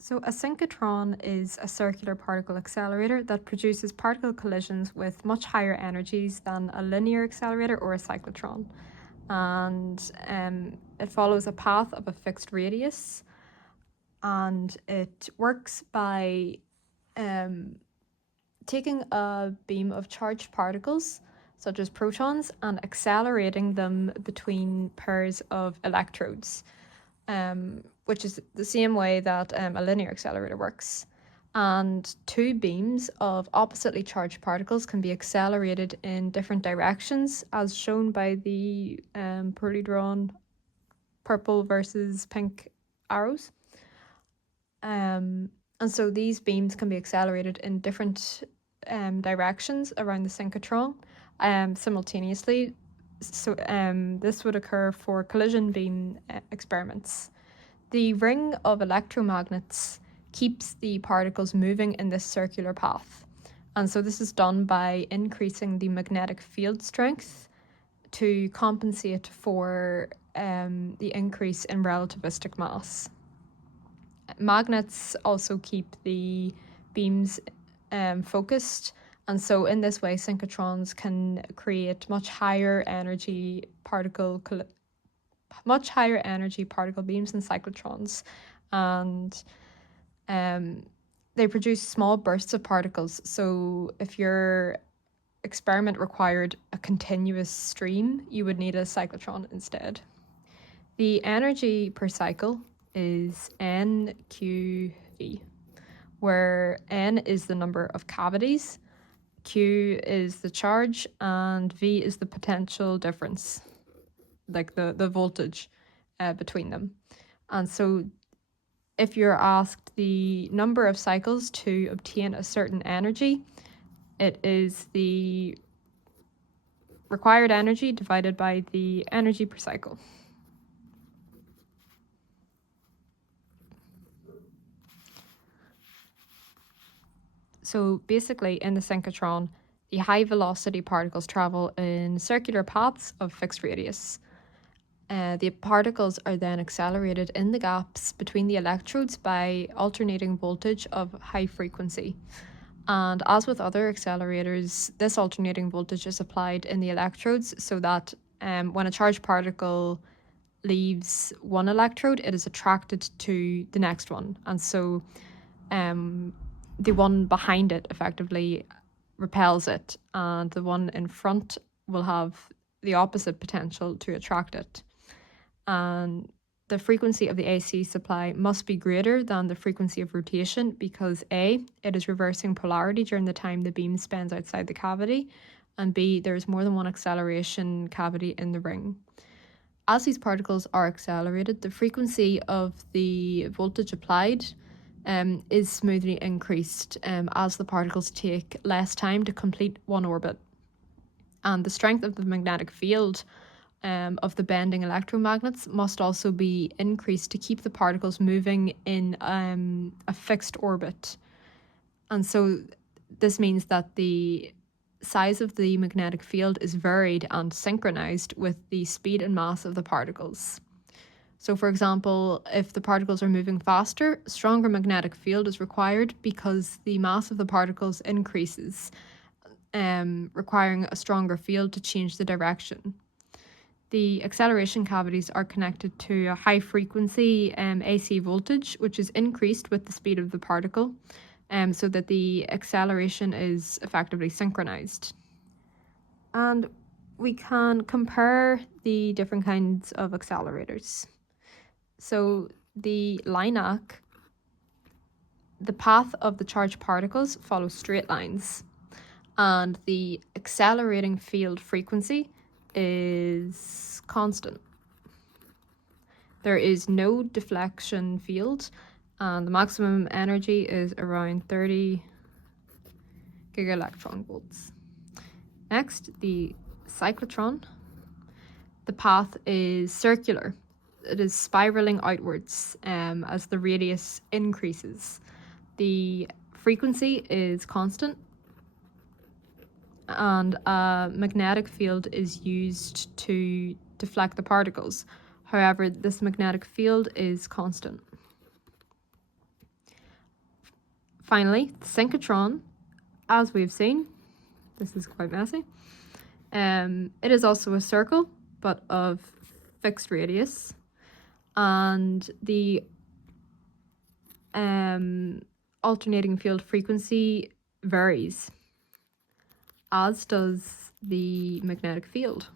So a synchrotron is a circular particle accelerator that produces particle collisions with much higher energies than a linear accelerator or a cyclotron. And it follows a path of a fixed radius, and it works by taking a beam of charged particles, such as protons, and accelerating them between pairs of electrodes, which is the same way that a linear accelerator works. And two beams of oppositely charged particles can be accelerated in different directions, as shown by the poorly drawn purple versus pink arrows. And so these beams can be accelerated in different directions around the synchrotron simultaneously. So this would occur for collision beam experiments. The ring of electromagnets keeps the particles moving in this circular path. And so this is done by increasing the magnetic field strength to compensate for the increase in relativistic mass. Magnets also keep the beams focused, and so in this way synchrotrons can create much higher energy particle beams than cyclotrons, and they produce small bursts of particles. So if your experiment required a continuous stream, you would need a cyclotron instead. The energy per cycle is NQV, where N is the number of cavities, Q is the charge, and V is the potential difference, like the voltage between them. And so if you're asked the number of cycles to obtain a certain energy, it is the required energy divided by the energy per cycle. So basically, in the synchrotron, the high velocity particles travel in circular paths of fixed radius. The particles are then accelerated in the gaps between the electrodes by alternating voltage of high frequency. And as with other accelerators, this alternating voltage is applied in the electrodes so that when a charged particle leaves one electrode, it is attracted to the next one. And so the one behind it effectively repels it, and the one in front will have the opposite potential to attract it. And the frequency of the AC supply must be greater than the frequency of rotation because A, it is reversing polarity during the time the beam spends outside the cavity, and B, there is more than one acceleration cavity in the ring. As these particles are accelerated, the frequency of the voltage applied is smoothly increased as the particles take less time to complete one orbit. And the strength of the magnetic field of the bending electromagnets must also be increased to keep the particles moving in a fixed orbit. And so this means that the size of the magnetic field is varied and synchronized with the speed and mass of the particles. So for example, if the particles are moving faster, a stronger magnetic field is required because the mass of the particles increases, requiring a stronger field to change the direction. The acceleration cavities are connected to a high frequency AC voltage, which is increased with the speed of the particle, so that the acceleration is effectively synchronized. And we can compare the different kinds of accelerators. So the LINAC, the path of the charged particles follows straight lines, and the accelerating field frequency is constant. There is no deflection field, and the maximum energy is around 30 gigaelectron volts. Next, the cyclotron. The path is circular. It is spiraling outwards as the radius increases. The frequency is constant, and a magnetic field is used to deflect the particles. However, this magnetic field is constant. Finally, the synchrotron, as we've seen, this is quite messy. It is also a circle, but of fixed radius, and the alternating field frequency varies, as does the magnetic field.